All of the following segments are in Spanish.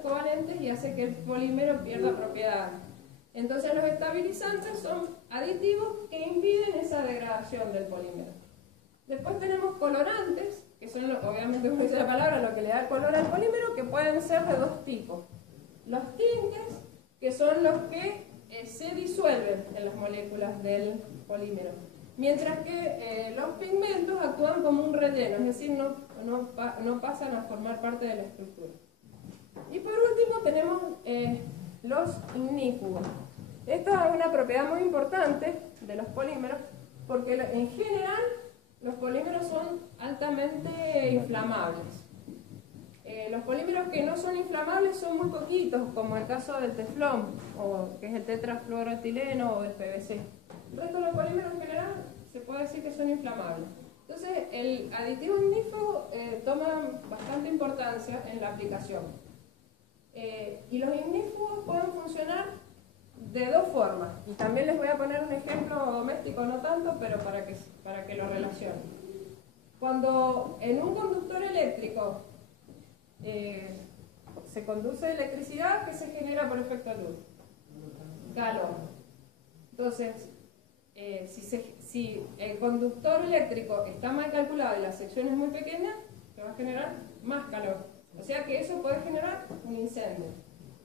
covalentes y hace que el polímero pierda propiedades. Entonces los estabilizantes son aditivos que impiden esa degradación del polímero. Después tenemos colorantes, que son, obviamente como dice la palabra, lo que le da color al polímero, que pueden ser de dos tipos. Los tintes, que son los que se disuelven en las moléculas del polímero. Mientras que los pigmentos actúan como un relleno, es decir, no pasan a formar parte de la estructura. Y por último tenemos los ignífugos. Esto es una propiedad muy importante de los polímeros, porque en general los polímeros son altamente inflamables. Los polímeros que no son inflamables son muy poquitos, como el caso del teflón, o que es el tetrafluoroetileno o el PVC. El resto de los polímeros en general se puede decir que son inflamables. Entonces, el aditivo ignífugo toma bastante importancia en la aplicación. Y los ignífugos pueden funcionar de dos formas. Y también les voy a poner un ejemplo doméstico, no tanto, pero para que lo relacionen. Cuando en un conductor eléctrico se conduce electricidad, ¿qué se genera por efecto de luz? Calor. Entonces, si el conductor eléctrico está mal calculado y la sección es muy pequeña, se va a generar más calor. O sea que eso puede generar un incendio.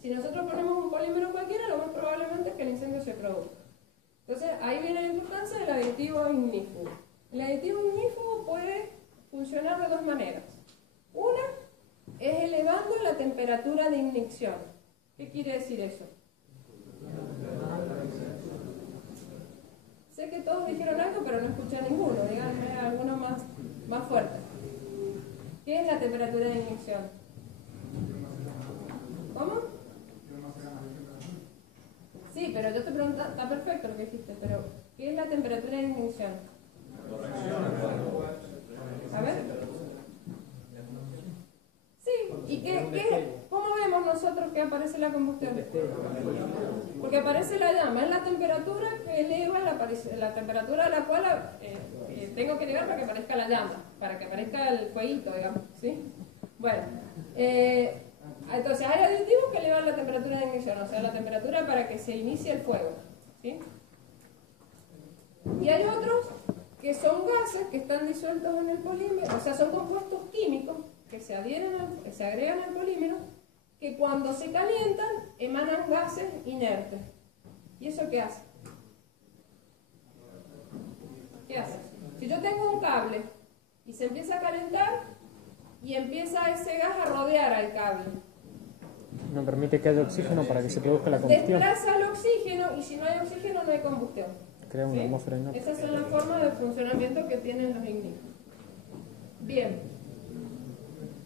Si nosotros ponemos un polímero cualquiera, lo más probablemente es que el incendio se produzca. Entonces, ahí viene la importancia del aditivo ignífugo. El aditivo ignífugo puede funcionar de dos maneras. Una es elevando la temperatura de ignición. ¿Qué quiere decir eso? Sé que todos dijeron algo, pero no escuché a ninguno. Díganme alguno más fuerte. ¿Qué es la temperatura de ignición? ¿Cómo? Sí, pero yo te pregunto, está perfecto lo que dijiste, pero ¿qué es la temperatura de ignición? A ver. Sí, ¿y cómo vemos nosotros que aparece la combustión? Porque aparece la llama, es la temperatura que eleva la temperatura a la cual tengo que llegar para que aparezca la llama, para que aparezca el fueguito, digamos, ¿sí? Bueno, entonces hay aditivos que elevan la temperatura de ignición, o sea, la temperatura para que se inicie el fuego, ¿sí? Y hay otros que son gases que están disueltos en el polímero, o sea, son compuestos químicos que se agregan al polímero, que cuando se calientan emanan gases inertes. ¿Y eso qué hace? ¿Qué hace? Si yo tengo un cable y se empieza a calentar y empieza ese gas a rodear al cable, no permite que haya oxígeno para que se produzca la combustión. Desplaza el oxígeno y si no hay oxígeno no hay combustión. Crea una atmósfera inerte. Esas son las formas de funcionamiento que tienen los ignífugos. Bien.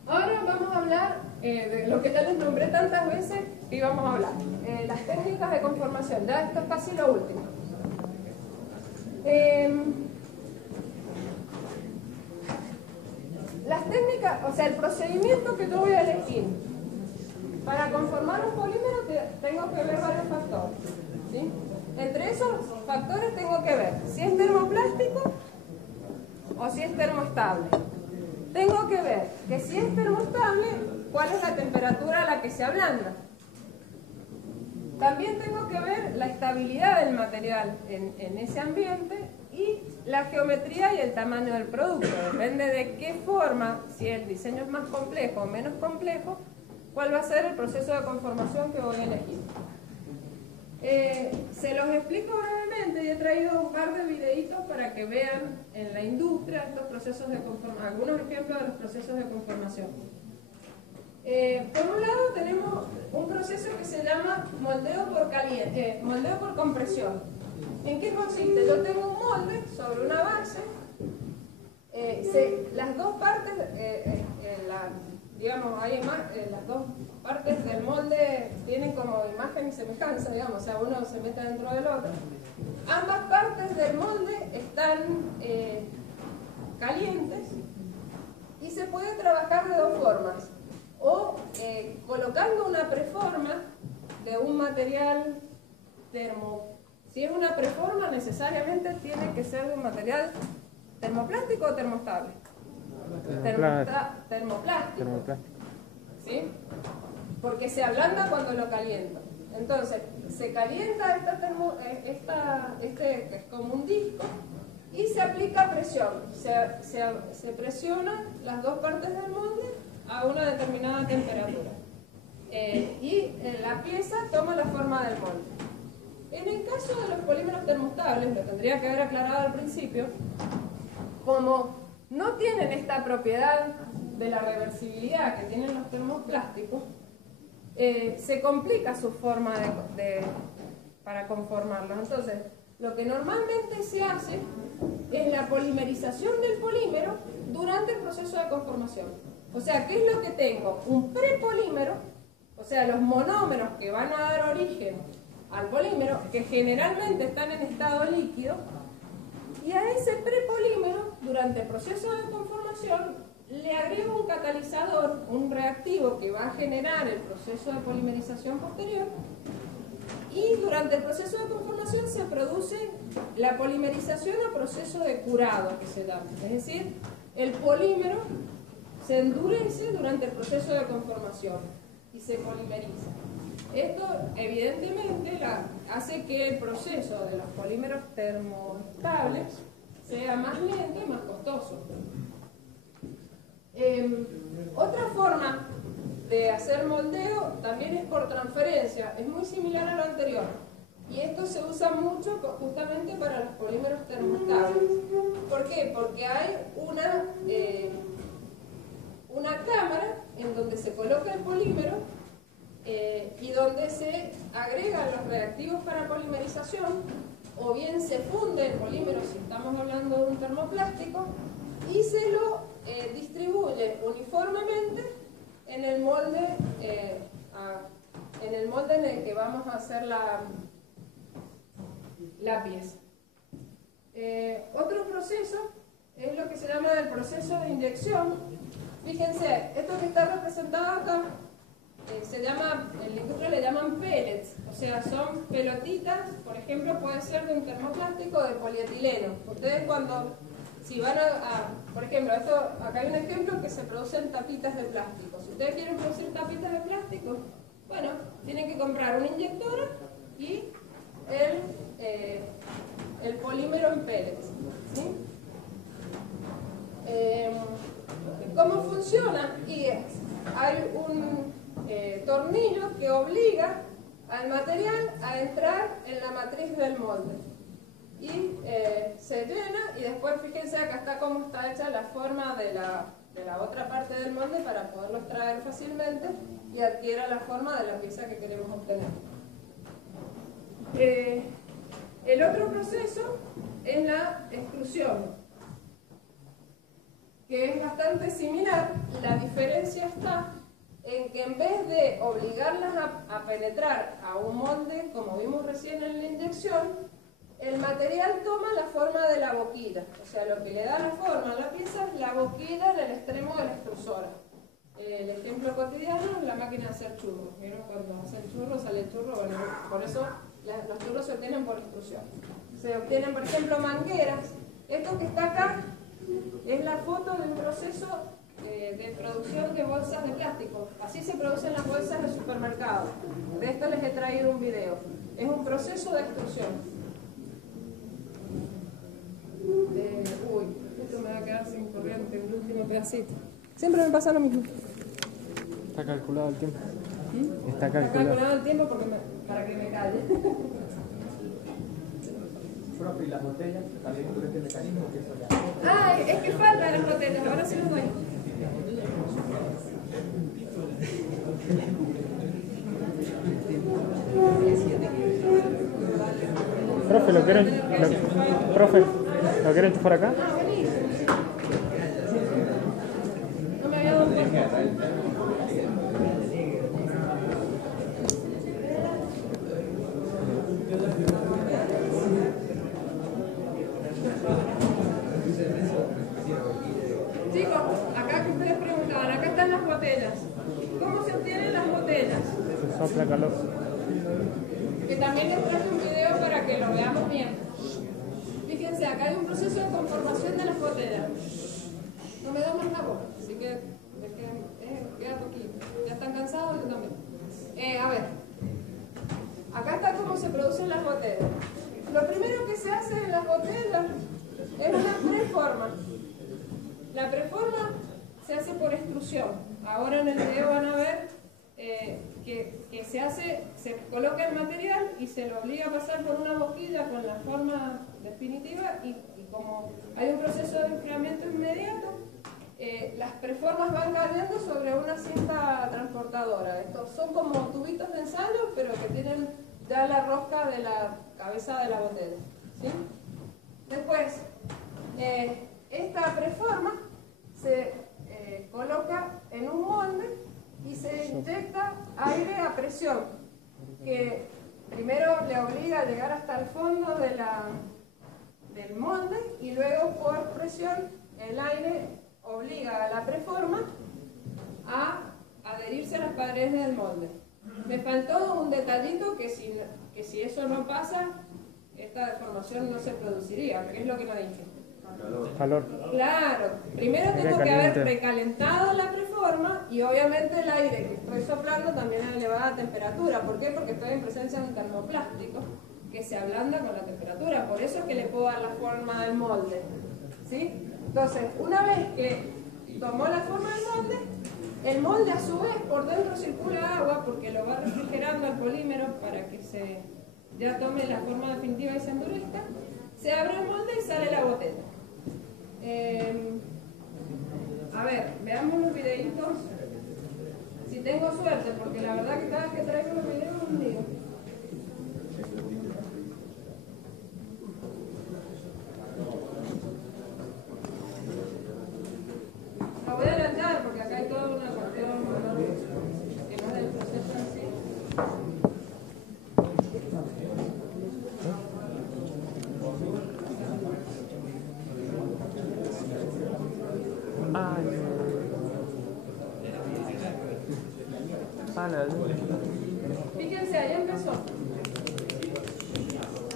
Ahora vamos a hablar de lo que ya les nombré tantas veces que íbamos a hablar. Las técnicas de conformación. Ya esto es casi lo último. Las técnicas, o sea, el procedimiento que yo voy a elegir para conformar un polímero tengo que ver varios factores, ¿sí? Entre esos factores tengo que ver si es termoplástico o si es termoestable. Tengo que ver que si es termoestable, cuál es la temperatura a la que se ablanda. También tengo que ver la estabilidad del material en ese ambiente y la geometría y el tamaño del producto. Depende de qué forma, si el diseño es más complejo o menos complejo, cuál va a ser el proceso de conformación que voy a elegir. Se los explico brevemente y he traído un par de videitos para que vean en la industria estos procesos de conformación, algunos ejemplos de los procesos de conformación. Por un lado tenemos un proceso que se llama moldeo por compresión. ¿En qué consiste? Yo tengo un molde sobre una base, las dos partes, digamos, las dos partes del molde tienen como imagen y semejanza, digamos, o sea, uno se mete dentro del otro. Ambas partes del molde están calientes y se puede trabajar de dos formas. O colocando una preforma de un material si es una preforma, necesariamente tiene que ser de un material termoplástico o termoestable. Termoplástico. ¿Sí? porque se ablanda cuando lo caliento. Entonces, se calienta que es como un disco, y se aplica presión. Se presionan las dos partes del molde a una determinada temperatura. Y la pieza toma la forma del molde. En el caso de los polímeros termoestables, lo tendría que haber aclarado al principio, como no tienen esta propiedad de la reversibilidad que tienen los termoplásticos, se complica su forma para conformarlos. Entonces, lo que normalmente se hace es la polimerización del polímero durante el proceso de conformación. O sea, ¿qué es lo que tengo? Un prepolímero, o sea, los monómeros que van a dar origen al polímero, que generalmente están en estado líquido, y a ese prepolímero, durante el proceso de conformación, le agrego un catalizador, un reactivo que va a generar el proceso de polimerización posterior, y durante el proceso de conformación se produce la polimerización o proceso de curado, que se llama. Es decir, el polímero se endurece durante el proceso de conformación y se polimeriza. Esto, evidentemente, hace que el proceso de los polímeros termoestables sea más lento y más costoso. Otra forma de hacer moldeo también es por transferencia, es muy similar a lo anterior, y esto se usa mucho justamente para los polímeros termoestables. ¿Por qué? Porque hay una cámara en donde se coloca el polímero y donde se agregan los reactivos para polimerización, o bien se funde el polímero si estamos hablando de un termoplástico, y se lo distribuye uniformemente en el molde en el que vamos a hacer la pieza. Otro proceso es lo que se llama el proceso de inyección. Fíjense, esto que está representado acá en la industria le llaman pellets, o sea, son pelotitas, por ejemplo, puede ser de un termoplástico o de polietileno. Ustedes si van por ejemplo, acá hay un ejemplo que se producen tapitas de plástico. Si ustedes quieren producir tapitas de plástico, bueno, tienen que comprar una inyectora y el polímero en pellets, ¿sí? ¿Cómo funciona? Hay un tornillo que obliga al material a entrar en la matriz del molde y se llena, y después fíjense acá está cómo está hecha la forma de la otra parte del molde para poderlo extraer fácilmente y adquiera la forma de la pieza que queremos obtener. El otro proceso es la extrusión, que es bastante similar. La diferencia está en que en vez de obligarlas a penetrar a un molde, como vimos recién en la inyección, el material toma la forma de la boquilla. O sea, lo que le da la forma a la pieza es la boquilla en el extremo de la extrusora. El ejemplo cotidiano es la máquina de hacer churros. ¿Vieron? Cuando hacen churros, sale el churro. Bueno, por eso los churros se obtienen por extrusión. Se obtienen, por ejemplo, mangueras. Esto que está acá es la foto de un proceso de producción de bolsas de plástico. Así se producen las bolsas de supermercado. De esto les he traído un video. Es un proceso de extrusión. Esto me va a quedar sin corriente, el último pedacito. Siempre me pasa lo mismo. Está calculado el tiempo. ¿Mm? Está calculado el tiempo para que me calle. Profe, ¿y las botellas? ¿También por este mecanismo que eso ya? Es que faltan las botellas, ahora sí los doy. Profe, ¿lo quieren por acá? No me había dado cuenta. Chicos, acá que ustedes preguntaban, acá están las botellas. ¿Cómo se obtienen las botellas? Se sopla calor. Que también les traje un video para que lo veamos bien. Fíjense, acá hay un proceso de conformación de las botellas. No me da más la boca, así que queda poquito. ¿Ya están cansados? Yo también. lo primero que se hace en las botellas es una preforma. La preforma se hace por extrusión. Ahora en el video van a ver que se coloca el material y se lo obliga a pasar por una boquilla con la forma definitiva y como hay un proceso de enfriamiento inmediato, las preformas van cayendo sobre una cinta transportadora. Estos son como tubitos de ensayo, pero que tienen ya la rosca de la cabeza de la botella, ¿sí? Después, esta preforma se coloca en un molde y se inyecta aire a presión, que primero le obliga a llegar hasta el fondo del molde y luego por presión el aire obliga a la preforma a adherirse a las paredes del molde. Me faltó un detallito que si eso no pasa, esta deformación no se produciría. ¿Qué es lo que no dije? Calor. Claro, primero tengo que haber recalentado la preforma y obviamente el aire que estoy soplando también a elevada temperatura. ¿Por qué? Porque estoy en presencia de un termoplástico que se ablanda con la temperatura. Por eso es que le puedo dar la forma del molde, ¿sí? Entonces, una vez que tomó la forma del molde, el molde a su vez por dentro circula agua porque lo va refrigerando al polímero para que ya tome la forma definitiva y se endurezca. Se abre el molde y sale la botella. A ver, veamos los videitos. Si tengo suerte, porque la verdad que cada vez que traigo los videos es un lío. Lo voy a adelantar porque acá hay toda una cuestión que no es del proceso en sí. Fíjense, ahí empezó.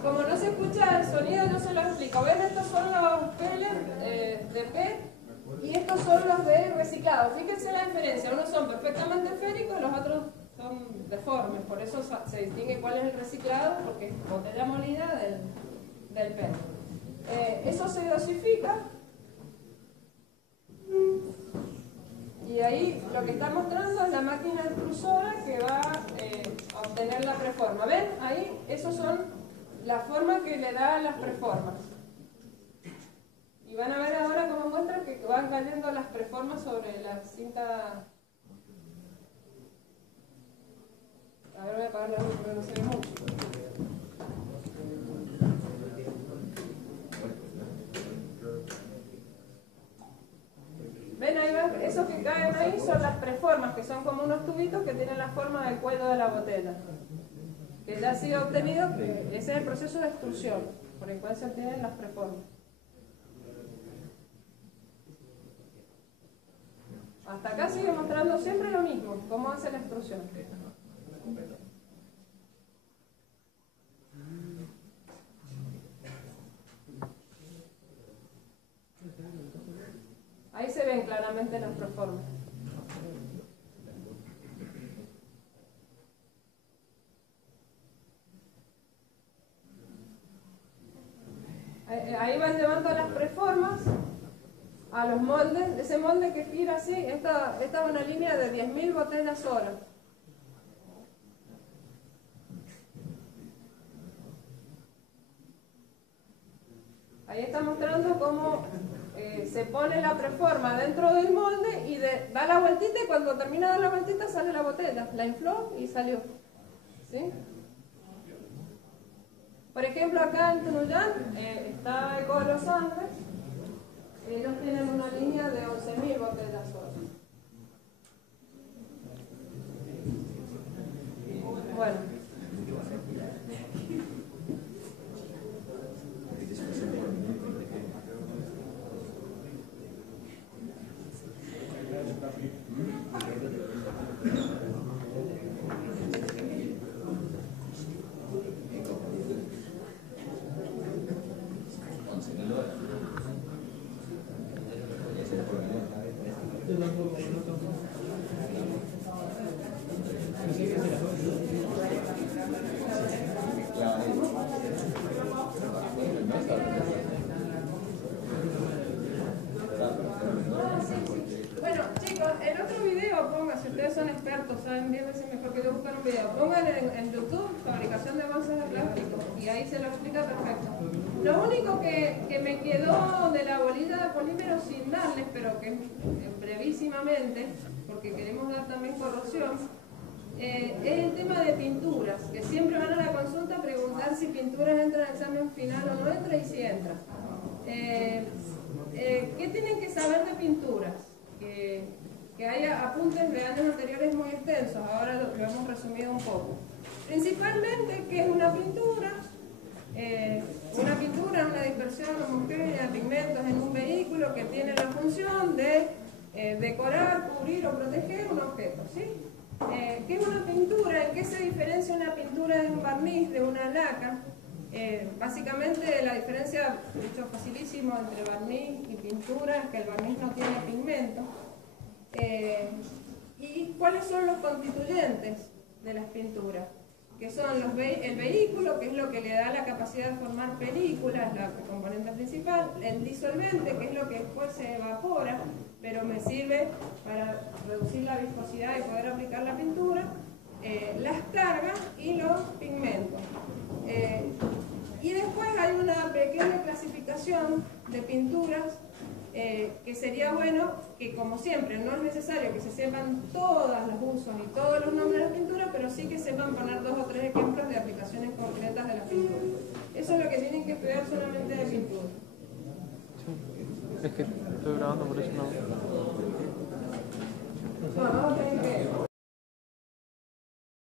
Como no se escucha el sonido, yo se lo explico. ¿Ven? Estos son los pellets de PET y estos son los de reciclado. Fíjense la diferencia. Unos son perfectamente esféricos, los otros son deformes. Por eso se distingue cuál es el reciclado, porque es botella molida del PET. Eso se dosifica. Y ahí lo que está mostrando es la máquina extrusora que va a obtener la preforma. ¿Ven? Ahí, esos son la forma que le da a las preformas. Y van a ver ahora cómo muestra que van cayendo las preformas sobre la cinta. A ver, voy a apagar la luz porque no se ve mucho. ¿Ven? Ahí ven, esos que caen ahí son las preformas, que son como unos tubitos que tienen la forma del cuello de la botella. Que ya ha sido obtenido, ese es el proceso de extrusión, por el cual se obtienen las preformas. Hasta acá sigue mostrando siempre lo mismo, cómo hace la extrusión. Ahí se ven claramente las preformas. Ahí van llevando las preformas a los moldes. Ese molde que gira así, esta es una línea de 10.000 botellas hora. Ahí está mostrando cómo se pone la preforma dentro del molde y da la vueltita, y cuando termina de dar la vueltita sale la botella. La infló y salió. ¿Sí? Por ejemplo, acá en Tunuyán está Eco de los Andes. Ellos tienen una línea de 11.000 botellas hora. Bueno. un video. Pongan en YouTube fabricación de bolsas de plástico y ahí se lo explica perfecto. Lo único que me quedó de la bolita de polímero sin darles, pero que brevísimamente, porque queremos dar también corrosión, es el tema de pinturas, que siempre van a la consulta a preguntar si pinturas entra en el examen final o no entra y si entra. ¿Qué tienen que saber de pinturas? Que hay apuntes de años anteriores muy extensos, ahora lo hemos resumido un poco. Principalmente, ¿qué es una pintura? Una pintura es una dispersión homogénea de pigmentos en un vehículo que tiene la función de decorar, cubrir o proteger un objeto, ¿sí? ¿Qué es una pintura? ¿En qué se diferencia una pintura de un barniz de una laca? Básicamente la diferencia, dicho facilísimo, entre barniz y pintura es que el barniz no tiene pigmento. ¿Y cuáles son los constituyentes de las pinturas? Que son el vehículo, que es lo que le da la capacidad de formar películas, la componente principal, el disolvente, que es lo que después se evapora, pero me sirve para reducir la viscosidad y poder aplicar la pintura, las cargas y los pigmentos. Y después hay una pequeña clasificación de pinturas que sería bueno que, como siempre, no es necesario que se sepan todos los usos y todos los nombres de las pinturas,